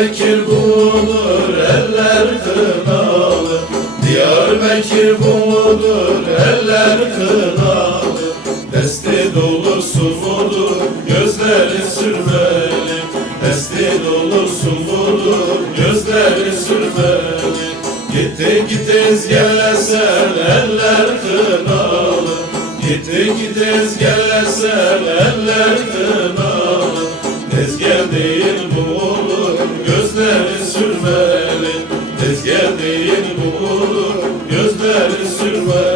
Diyarbakır budur eller kınalı. Diyarbakır budur eller kınalı. Desti dolusu budur gözleri sürmeli. Desti dolusu budur gözleri sürmeli. Gitti gittiniz gelesen eller kınalı. Gitti gittiniz gelesen eller kınalı. Tezgah değil bu gözleri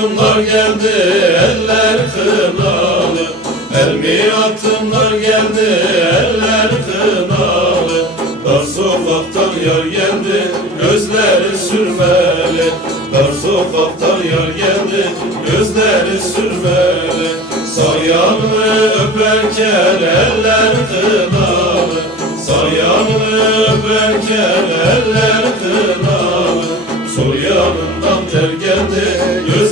atımlar geldi eller kınalı. Elmi atımlar geldi eller kınalı. Dar sokaktan yar geldi gözleri sürmeli. Dar sokaktan yar geldi gözleri sürmeli. Sayanı öperken eller kınalı. Sayanı öperken eller kınalı. Sol yanından ter geldi gözleri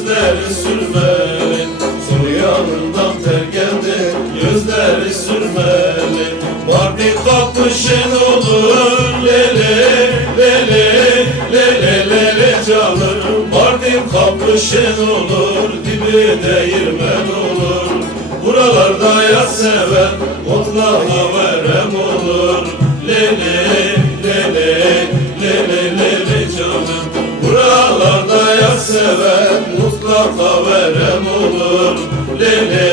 sürmeli. Soruyanından ter geldi Gözleri sürmeli. Mardi kapı olur Lele lele lele lele çalır Mardi kapı olur Dibi değirmen olur. Buralarda yat seven Otlarla verem olur. Lele lele lele lele canım. Buralarda yat seven ata verem olur. Lele